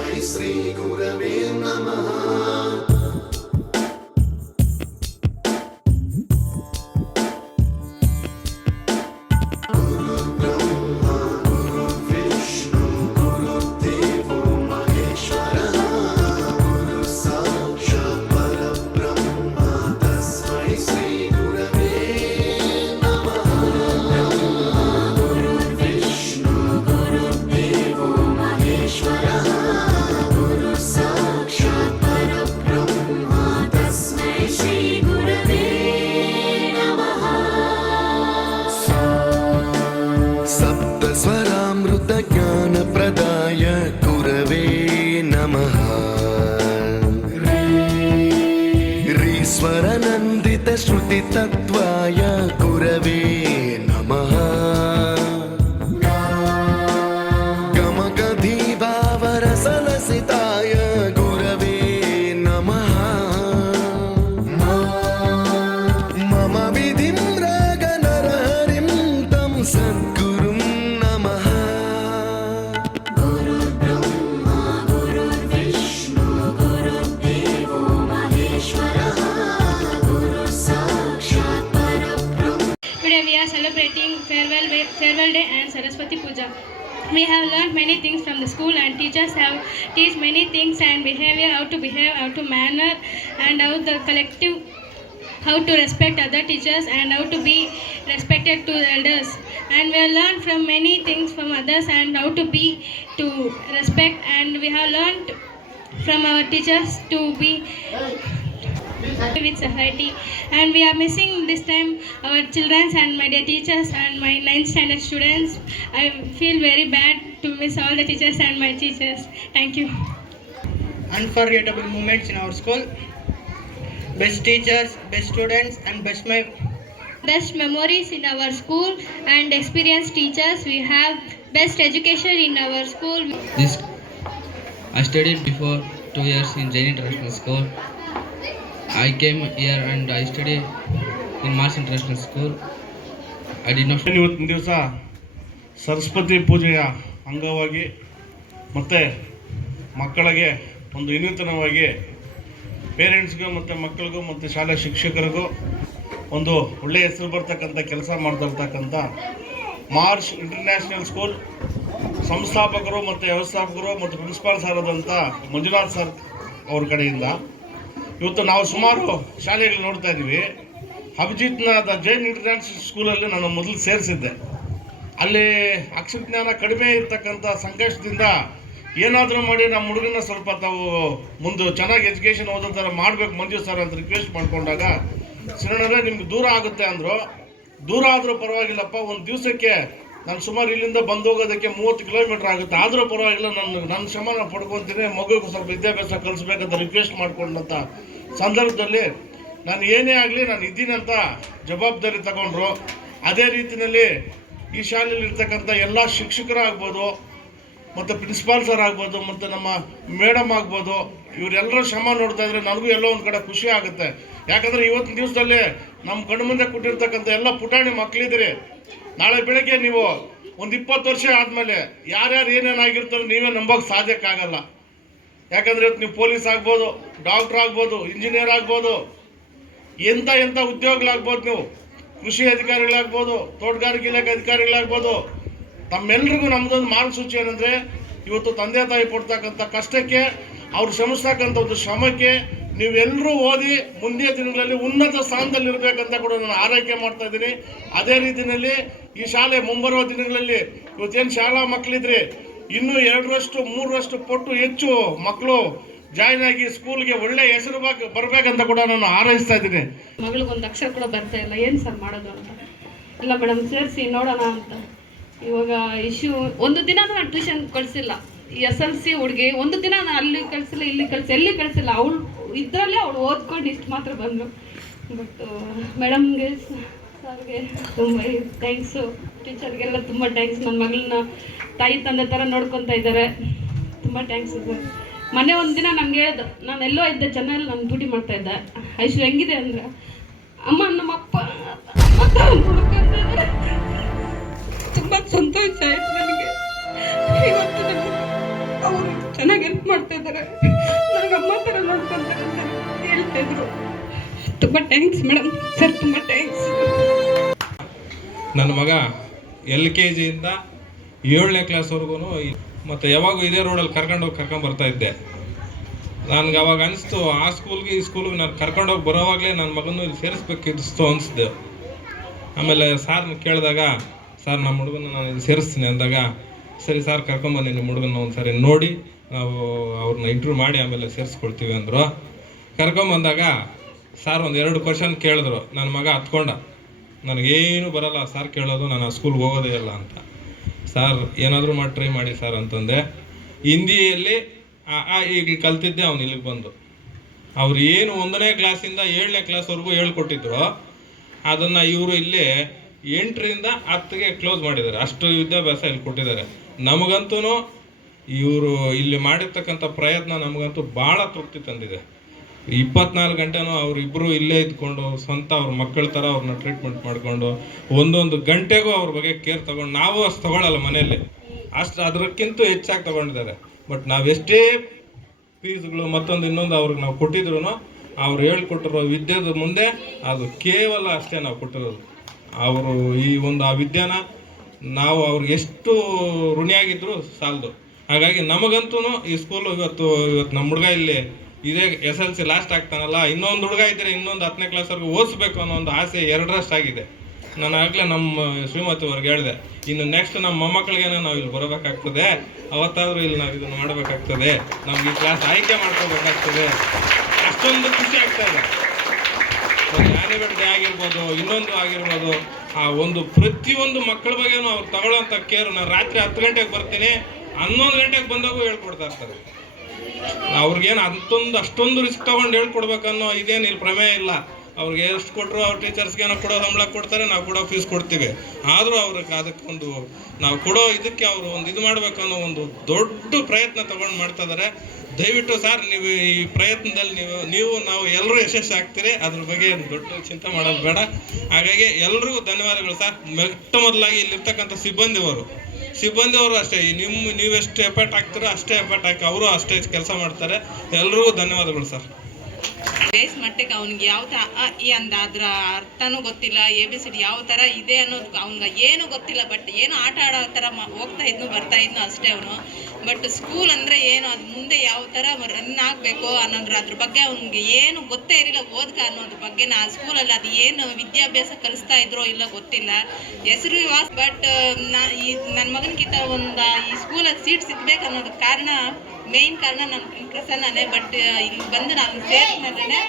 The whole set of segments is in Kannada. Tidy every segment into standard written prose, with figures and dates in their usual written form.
तस्मै श्रीगुरवे नमः। ज्ञानप्रदाय गुरवे नमः। रीश्वरनन्दितश्रुतितत्त्वाय गुरवे नमः। गमगधीभावरसलसिताय गुरवे नमः। मम विधिं रागनरहरिं तं सद्गुरुं नमः। Today we are celebrating farewell day and Saraswati Puja. We have learned many things from the school, and teachers have teach many things and behavior, how to behave, how to manner, and how the collective, how to respect other teachers and how to be respected to the elders. And we have learned from many things from others and how to be to respect, and we have learned from our teachers to be with society, and we are missing this time our children and my dear teachers and my 9th standard students. I feel very bad to miss all the teachers and my teachers. Thank you. Unforgettable moments in our school. Best teachers, best students, and Best memories in our school and experienced teachers. We have best education in our school. I studied before 2 years in Jain International School. I came here and I studied in Mars International School. I did not. ಇವತ್ತಿನ ದಿವಸ ಸರಸ್ವತಿ ಪೂಜೆಯ ಅಂಗವಾಗಿ ಮತ್ತು ಮಕ್ಕಳಿಗೆ ಒಂದು ವಿನೂತನವಾಗಿ ಪೇರೆಂಟ್ಸ್ಗೂ ಮತ್ತು ಮಕ್ಕಳಿಗೂ ಮತ್ತು ಶಾಲಾ ಶಿಕ್ಷಕರಿಗೂ ಒಂದು ಒಳ್ಳೆಯ ಹೆಸರು ಬರ್ತಕ್ಕಂಥ ಕೆಲಸ ಮಾಡ್ತಿರ್ತಕ್ಕಂಥ ಮಾರ್ಚ್ ಇಂಟರ್ನ್ಯಾಷನಲ್ ಸ್ಕೂಲ್ ಸಂಸ್ಥಾಪಕರು ಮತ್ತು ವ್ಯವಸ್ಥಾಪಕರು ಮತ್ತು ಪ್ರಿನ್ಸಿಪಾಲ್ ಸರ್ ಆದಂಥ ಮಂಜುನಾಥ್ ಸರ್ ಅವ್ರ ಕಡೆಯಿಂದ ಇವತ್ತು ನಾವು ಸುಮಾರು ಶಾಲೆಗಳು ನೋಡ್ತಾ ಇದ್ದೀವಿ. ಅಭಿಜಿತ್ನ ಜೈನ್ ಇಂಟರ್ನ್ಯಾಷನಲ್ ಸ್ಕೂಲಲ್ಲಿ ನಾನು ಮೊದಲು ಸೇರಿಸಿದ್ದೆ. ಅಲ್ಲಿ ಅಕ್ಷರಜ್ಞಾನ ಕಡಿಮೆ ಇರ್ತಕ್ಕಂಥ ಸಂಕಷ್ಟದಿಂದ ಏನಾದರೂ ಮಾಡಿ ನಮ್ಮ ಹುಡುಗನ ಸ್ವಲ್ಪ ತಾವು ಮುಂದೆ ಚೆನ್ನಾಗಿ ಎಜುಕೇಷನ್ ಓದೋ ಥರ ಮಾಡಬೇಕು ಮಂಜು ಸರ್ ಅಂತ ರಿಕ್ವೆಸ್ಟ್ ಮಾಡ್ಕೊಂಡಾಗ ಸಿರಣರೇ ನಿಮ್ಗೆ ದೂರ ಆಗುತ್ತೆ ಅಂದರು. ದೂರ ಆದರೂ ಪರವಾಗಿಲ್ಲಪ್ಪ, ಒಂದು ದಿವಸಕ್ಕೆ ನಾನು ಸುಮಾರು ಇಲ್ಲಿಂದ ಬಂದು ಹೋಗೋದಕ್ಕೆ 30 ಕಿಲೋಮೀಟ್ರ್ ಆಗುತ್ತೆ, ಆದರೂ ಪರವಾಗಿಲ್ಲ, ನನ್ನ ಶ್ರಮ ನಾನು ಪಡ್ಕೊತೀನಿ, ಮಗುಗೆ ಸ್ವಲ್ಪ ವಿದ್ಯಾಭ್ಯಾಸ ಕಲಿಸ್ಬೇಕಂತ ರಿಕ್ವೆಸ್ಟ್ ಮಾಡ್ಕೊಂಡಂಥ ಸಂದರ್ಭದಲ್ಲಿ ನಾನು ಏನೇ ಆಗಲಿ ನಾನು ಇದ್ದೀನಂತ ಜವಾಬ್ದಾರಿ ತಗೊಂಡ್ರು. ಅದೇ ರೀತಿಯಲ್ಲಿ ಈ ಶಾಲೆಯಲ್ಲಿ ಇರ್ತಕ್ಕಂಥ ಎಲ್ಲ ಶಿಕ್ಷಕರಾಗ್ಬೋದು ಮತ್ತು ಪ್ರಿನ್ಸಿಪಾಲ್ ಸರ್ ಆಗ್ಬೋದು ಮತ್ತು ನಮ್ಮ ಮೇಡಮ್ ಆಗ್ಬೋದು, ಇವರೆಲ್ಲರ ಶ್ರಮ ನೋಡ್ತಾ ಇದ್ರೆ ನನಗೂ ಎಲ್ಲೋ ಒಂದು ಕಡೆ ಖುಷಿ ಆಗುತ್ತೆ. ಯಾಕಂದರೆ ಇವತ್ತಿನ ದಿವಸದಲ್ಲಿ ನಮ್ಮ ಕಣ್ಣು ಮುಂದೆ ಕೊಟ್ಟಿರ್ತಕ್ಕಂಥ ಎಲ್ಲ ಪುಟಾಣಿ ಮಕ್ಕಳಿದ್ದೀರಿ. ನಾಳೆ ಬೆಳಗ್ಗೆ ನೀವು ಒಂದು 20 ವರ್ಷ ಆದಮೇಲೆ ಯಾರ್ಯಾರು ಏನೇನಾಗಿರ್ತಾರೋ ನೀವೇ ನಂಬೋಕೆ ಸಾಧ್ಯಕ್ಕಾಗಲ್ಲ. ಯಾಕಂದರೆ ಇವತ್ತು ನೀವು ಪೊಲೀಸ್ ಆಗ್ಬೋದು, ಡಾಕ್ಟ್ರ್ ಆಗ್ಬೋದು, ಇಂಜಿನಿಯರ್ ಆಗ್ಬೋದು, ಎಂಥ ಉದ್ಯೋಗಗಳಾಗ್ಬೋದು, ನೀವು ಕೃಷಿ ಅಧಿಕಾರಿಗಳಾಗ್ಬೋದು, ತೋಟಗಾರಿಕೆ ಇಲಾಖೆ ಅಧಿಕಾರಿಗಳಾಗ್ಬೋದು. ತಮ್ಮೆಲ್ರಿಗೂ ನಮ್ಮದೊಂದು ಮಾರ್ಗಸೂಚಿ ಏನಂದರೆ ಇವತ್ತು ತಂದೆ ತಾಯಿ ಪಡ್ತಕ್ಕಂಥ ಕಷ್ಟಕ್ಕೆ, ಅವ್ರು ಶ್ರಮಿಸ್ತಕ್ಕಂಥ ಒಂದು ಶ್ರಮಕ್ಕೆ ನೀವೆಲ್ಲರೂ ಓದಿ ಮುಂದಿನ ದಿನಗಳಲ್ಲಿ ಉನ್ನತ ಸ್ಥಾನದಲ್ಲಿರಬೇಕಂತ ಕೂಡ ನಾನು ಆರೈಕೆ ಮಾಡ್ತಾ ಇದ್ದೀನಿ. ಅದೇ ರೀತಿಯಲ್ಲಿ ಈ ಶಾಲೆ ಮುಂಬರುವ ದಿನಗಳಲ್ಲಿ ಇವತ್ತೇನು ಶಾಲಾ ಮಕ್ಕಳಿದ್ರಿ ಇನ್ನೂ 2-3 ಪಟ್ಟು ಹೆಚ್ಚು ಮಕ್ಕಳು ಜಾಯ್ನ್ ಆಗಿ ಸ್ಕೂಲ್ಗೆ ಒಳ್ಳೆ ಹೆಸರು ಬರಬೇಕಂತ ಕೂಡ ನಾನು ಹಾರೈಸ್ತಾ ಇದ್ದೀನಿ. ಮಗಳಿಗೊಂದು ಅಕ್ಷರ ಕೂಡ ಬರ್ತಾ ಇಲ್ಲ, ಏನು ಸರ್ ಮಾಡೋದು ಅಂತ. ಇಲ್ಲ ಮೇಡಮ್ ಸೇರಿಸಿ ನೋಡೋಣ ಅಂತ. ಇವಾಗ ಇಶ್ಯೂ ಒಂದು ದಿನ ನಾನು ಟ್ಯೂಷನ್ ಕಳಿಸಿಲ್ಲ. SLC ಹುಡುಗಿ ಒಂದು ದಿನ ನಾನು ಅಲ್ಲಿ ಕಳಿಸಿಲ್ಲ, ಇಲ್ಲಿ ಎಲ್ಲಿ ಕಳಿಸಿಲ್ಲ. ಅವಳು ಇದರಲ್ಲೇ ಅವಳು ಓದ್ಕೊಂಡು ಇಷ್ಟು ಮಾತ್ರ ಬಂದರು. ಬಟ್ ಮೇಡಮ್ಗೆ ಸರ್ಗೆ ತುಂಬ ಥ್ಯಾಂಕ್ಸು, ಟೀಚರ್ಗೆಲ್ಲ ತುಂಬ ಥ್ಯಾಂಕ್ಸ್. ನನ್ನ ಮಗಳನ್ನ ತಾಯಿ ತಂದೆ ಥರ ನೋಡ್ಕೊತಾ ಇದ್ದಾರೆ, ತುಂಬ ಥ್ಯಾಂಕ್ಸ್ ಸರ್. ಮೊನ್ನೆ ಒಂದು ದಿನ ನನಗೆ ಹೇಳ್ದು, ನಾನು ಎಲ್ಲೋ ಇದ್ದೆ, ಚೆನ್ನೈಲಿ ನಾನು ಡ್ಯೂಟಿ ಮಾಡ್ತಾಯಿದ್ದೆ. ಐಶು ಹೆಂಗಿದೆ ಅಂದರೆ, ಅಮ್ಮ ನಮ್ಮಪ್ಪ ತುಂಬ ಸಂತೋಷ ಆಯಿತು ನನಗೆ. ಇವತ್ತು ಅವರು ಚೆನ್ನಾಗಿ ಹೆಲ್ಪ್ ಮಾಡ್ತಾ ಇದ್ದಾರೆ, ನನಗೆ ಅಮ್ಮ ಥರ ನೋಡ್ಕೊತಾರೆ ಅಂತ ಹೇಳ್ತಾ ಇದ್ರು. ತುಂಬ ಥ್ಯಾಂಕ್ಸ್ ಮೇಡಮ್ ಸರ್, ತುಂಬ ಥ್ಯಾಂಕ್ಸ್. ನನ್ನ ಮಗ LKG ಇಂದ 7ನೇ ಕ್ಲಾಸ್ವರೆಗೂ ಮತ್ತು ಯಾವಾಗೂ ಇದೇ ರೋಡಲ್ಲಿ ಕರ್ಕೊಂಡು ಬರ್ತಾ ಇದ್ದೆ. ನನಗೆ ಅವಾಗ ಅನಿಸ್ತು ಆ ಸ್ಕೂಲ್ಗೆ ಈ ಸ್ಕೂಲ್ಗೆ ನಾನು ಕರ್ಕೊಂಡೋಗಿ ಬರೋವಾಗಲೇ ನನ್ನ ಮಗನೂ ಇಲ್ಲಿ ಸೇರಿಸ್ಬೇಕಿತ್ತು ಅನಿಸ್ದೆ. ಆಮೇಲೆ ಸಾರ್ನ ಕೇಳಿದಾಗ, ಸರ್ ನಮ್ಮ ಹುಡುಗನ ನಾನು ಇಲ್ಲಿ ಸೇರಿಸ್ತೀನಿ ಅಂದಾಗ, ಸರಿ ಸರ್ ಕರ್ಕೊಂಬನ್ನಿ ನಿಮ್ಮ ಹುಡುಗನ ಒಂದು ಸರಿ ನೋಡಿ ನಾವು ಅವ್ರನ್ನ ಇಂಟರ್ವ್ಯೂ ಮಾಡಿ ಆಮೇಲೆ ಸೇರಿಸ್ಕೊಳ್ತೀವಿ ಅಂದರು. ಕರ್ಕೊಂಬಂದಾಗ ಸಾರ್ ಒಂದು 2 ಕ್ವಶನ್ ಕೇಳಿದ್ರು. ನನ್ನ ಮಗ ಹತ್ಕೊಂಡ, ನನಗೇನು ಬರಲ್ಲ ಸಾರ್ ಕೇಳೋದು, ನಾನು ಆ ಸ್ಕೂಲ್ಗೆ ಹೋಗೋದೇ ಇಲ್ಲ ಅಂತ. ಸಾರ್ ಏನಾದರೂ ಮಾಡಿ ಟ್ರೈ ಮಾಡಿ ಸರ್ ಅಂತಂದೆ. ಹಿಂದಿಯಲ್ಲಿ ಈಗ ಕಲ್ತಿದ್ದೆ ಅವ್ನು ಇಲ್ಲಿಗೆ ಬಂದು. ಅವ್ರು ಏನು 1ನೇ ಕ್ಲಾಸಿಂದ 7ನೇ ಕ್ಲಾಸ್ವರೆಗೂ ಹೇಳ್ಕೊಟ್ಟಿದ್ರು ಅದನ್ನು ಇವರು ಇಲ್ಲಿ 8ರಿಂದ 10ಗೆ ಕ್ಲೋಸ್ ಮಾಡಿದ್ದಾರೆ. ಅಷ್ಟು ವಿದ್ಯಾಭ್ಯಾಸ ಇಲ್ಲಿ ಕೊಟ್ಟಿದ್ದಾರೆ. ನಮಗಂತೂ ಇವರು ಇಲ್ಲಿ ಮಾಡಿರ್ತಕ್ಕಂಥ ಪ್ರಯತ್ನ ನಮಗಂತೂ ಭಾಳ ತೃಪ್ತಿ ತಂದಿದೆ. 24 ಗಂಟೆನೂ ಅವರಿಬ್ಬರು ಇಲ್ಲೇ ಇದ್ಕೊಂಡು ಸ್ವಂತ ಅವ್ರ ಮಕ್ಕಳ ಥರ ಅವ್ರನ್ನ ಟ್ರೀಟ್ಮೆಂಟ್ ಮಾಡಿಕೊಂಡು ಒಂದೊಂದು ಗಂಟೆಗೂ ಅವ್ರ ಬಗ್ಗೆ ಕೇರ್ ತೊಗೊಂಡು, ನಾವು ಅಷ್ಟು ತೊಗೊಳ್ಳಲ್ಲ ಮನೆಯಲ್ಲಿ, ಅಷ್ಟು ಅದಕ್ಕಿಂತ ಹೆಚ್ಚಾಗಿ ತೊಗೊಂಡಿದ್ದಾರೆ. ಬಟ್ ನಾವೆಷ್ಟೇ ಫೀಸ್ಗಳು ಮತ್ತೊಂದು ಇನ್ನೊಂದು ಅವ್ರಿಗೆ ನಾವು ಕೊಟ್ಟಿದ್ರು ಅವ್ರು ಹೇಳ್ಕೊಟ್ಟಿರೋ ವಿದ್ಯೆದ ಮುಂದೆ ಅದು ಕೇವಲ ಅಷ್ಟೇ ನಾವು ಕೊಟ್ಟಿರೋದು. ಅವರು ಈ ಒಂದು ಆ ವಿದ್ಯಾನ ನಾವು ಅವ್ರಿಗೆ ಎಷ್ಟು ಋಣಿಯಾಗಿದ್ರು ಸಾಲದು. ಹಾಗಾಗಿ ನಮಗಂತೂ ಈ ಸ್ಕೂಲು ಇವತ್ತು ನಮ್ಮ ಹುಡುಗ ಇಲ್ಲಿ ಇದೇ SLC ಲಾಸ್ಟ್ ಆಗ್ತಾನಲ್ಲ, ಇನ್ನೊಂದು ಹುಡುಗ ಇದ್ದರೆ ಇನ್ನೊಂದು 10ನೇ ಕ್ಲಾಸ್ವರೆಗೂ ಓದಿಸ್ಬೇಕು ಅನ್ನೋ ಒಂದು ಆಸೆ 2ರಷ್ಟಾಗಿದೆ. ನಾನು ಆಗಲೇ ನಮ್ಮ ಶ್ರೀಮತಿ ಅವ್ರಿಗೆ ಹೇಳಿದೆ, ಇನ್ನು ನೆಕ್ಸ್ಟ್ ನಮ್ಮ ಮೊಮ್ಮಕ್ಕಳಿಗೇನೋ ನಾವು ಇಲ್ಲಿ ಬರಬೇಕಾಗ್ತದೆ, ಅವತ್ತಾದರೂ ಇಲ್ಲಿ ನಾವು ಇದನ್ನು ಮಾಡಬೇಕಾಗ್ತದೆ, ನಮ್ಗೆ ಈ ಕ್ಲಾಸ್ ಆಯ್ಕೆ ಮಾಡ್ಕೋಬೇಕಾಗ್ತದೆ. ಅಷ್ಟೊಂದು ಖುಷಿ ಆಗ್ತಾ ಇದೆ. ಆ್ಯನಿವಲ್ ಡೇ ಆಗಿರ್ಬೋದು, ಇನ್ನೊಂದು ಆಗಿರ್ಬೋದು, ಆ ಒಂದು ಪ್ರತಿಯೊಂದು ಮಕ್ಕಳ ಬಗ್ಗೆನೂ ಅವ್ರು ತಗೊಳ್ಳೋಂಥ ಕೇರು. ನಾನು ರಾತ್ರಿ 10 ಗಂಟೆಗೆ ಬರ್ತೀನಿ, 11 ಗಂಟೆಗೆ ಬಂದಾಗೂ ಹೇಳ್ಕೊಡ್ತಾ ಇರ್ತಾರೆ. ಅವ್ರಿಗೇನು ಅಷ್ಟೊಂದು ರಿಸ್ಕ್ ತೊಗೊಂಡು ಹೇಳ್ಕೊಡ್ಬೇಕನ್ನೋ ಇದೇನು ಇಲ್ಲಿ ಪ್ರಮೇಯ ಇಲ್ಲ. ಅವ್ರಿಗೆ ಎಷ್ಟು ಕೊಟ್ಟರು ಅವ್ರ ಟೀಚರ್ಸ್ಗೇನೋ ಕೊಡೋ ಸಂಬಳ ಕೊಡ್ತಾರೆ, ನಾವು ಕೊಡೋ ಫೀಸ್ ಕೊಡ್ತೀವಿ. ಆದರೂ ಅವ್ರಿಗೆ ಅದಕ್ಕೊಂದು ನಾವು ಕೊಡೋ ಇದಕ್ಕೆ ಅವರು ಒಂದು ಇದು ಮಾಡಬೇಕನ್ನೋ ಒಂದು ದೊಡ್ಡ ಪ್ರಯತ್ನ ತೊಗೊಂಡು ಮಾಡ್ತಾ ಇದ್ದಾರೆ. ದಯವಿಟ್ಟು ಸರ್ ನೀವು ಈ ಪ್ರಯತ್ನದಲ್ಲಿ ನೀವು ನಾವು ಎಲ್ಲರೂ ಯಶಸ್ವಿ ಆಗ್ತೀರಿ, ಅದ್ರ ಬಗ್ಗೆ ದೊಡ್ಡ ಚಿಂತೆ ಮಾಡೋದು ಬೇಡ. ಹಾಗಾಗಿ ಎಲ್ರಿಗೂ ಧನ್ಯವಾದಗಳು ಸರ್. ಮೊದಲಾಗಿ ಇಲ್ಲಿರ್ತಕ್ಕಂಥ ಸಿಬ್ಬಂದಿಯವರು ಅಷ್ಟೇ, ನೀವೆಷ್ಟು ಎಫರ್ಟ್ ಹಾಕ್ತೀರೋ ಅಷ್ಟೇ ಎಫರ್ಟ್ ಹಾಕಿ ಅವರು ಅಷ್ಟೇ ಕೆಲಸ ಮಾಡ್ತಾರೆ. ಎಲ್ರಿಗೂ ಧನ್ಯವಾದಗಳು ಸರ್. ಬೇಸ್ ಮಟ್ಟಿಗೆ ಅವ್ನಿಗೆ ಯಾವ ಅಂದ ಅದ್ರ ಅರ್ಥನೂ ಗೊತ್ತಿಲ್ಲ, ABCD ಯಾವ ಥರ ಇದೆ ಅನ್ನೋದು ಅವ್ನಿಗೆ ಏನು ಗೊತ್ತಿಲ್ಲ. ಬಟ್ ಏನು ಆಟ ಆಡೋ ಥರ ಹೋಗ್ತಾ ಇದ್ನು ಬರ್ತಾ ಇದ್ನು ಅಷ್ಟೇ ಅವನು. ಬಟ್ ಸ್ಕೂಲ್ ಅಂದರೆ ಏನು, ಅದು ಮುಂದೆ ಯಾವ ಥರ ರನ್ ಆಗಬೇಕು ಅನ್ನೋದ್ರ ಅದ್ರ ಬಗ್ಗೆ ಅವ್ನಿಗೆ ಏನು ಗೊತ್ತೇ ಇರಲಿಲ್ಲ. ಓದ್ಕ ಅನ್ನೋದ್ರ ಬಗ್ಗೆ ಆ ಸ್ಕೂಲಲ್ಲಿ ಅದು ಏನು ವಿದ್ಯಾಭ್ಯಾಸ ಕಲಿಸ್ತಾ ಇದ್ರೋ ಇಲ್ಲ ಗೊತ್ತಿಲ್ಲ. ಹೆಸರು ಇವಾಸ್. ಬಟ್ ನನ್ನ ಮಗನಿಗಿಂತ ಒಂದು ಈ ಸ್ಕೂಲಲ್ಲಿ ಸೀಟ್ ಸಿಗ್ಬೇಕು ಅನ್ನೋದಕ್ಕೆ ಮೇಯ್ನ್ ಕಾರಣ ನನ್ನ ಪ್ರಸನ್ನನೇ. ಬಟ್ ಇಲ್ಲಿ ಬಂದು ನಾನು ಸೇರಿದ್ಮೇಲೆ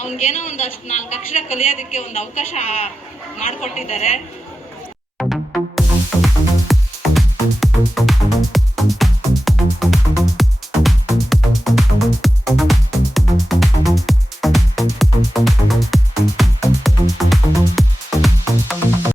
ಅವ್ನಿಗೇನೋ ಒಂದಷ್ಟು 4 ಅಕ್ಷರ ಕಲಿಯೋದಕ್ಕೆ ಒಂದು ಅವಕಾಶ ಮಾಡಿಕೊಟ್ಟಿದ್ದಾರೆ.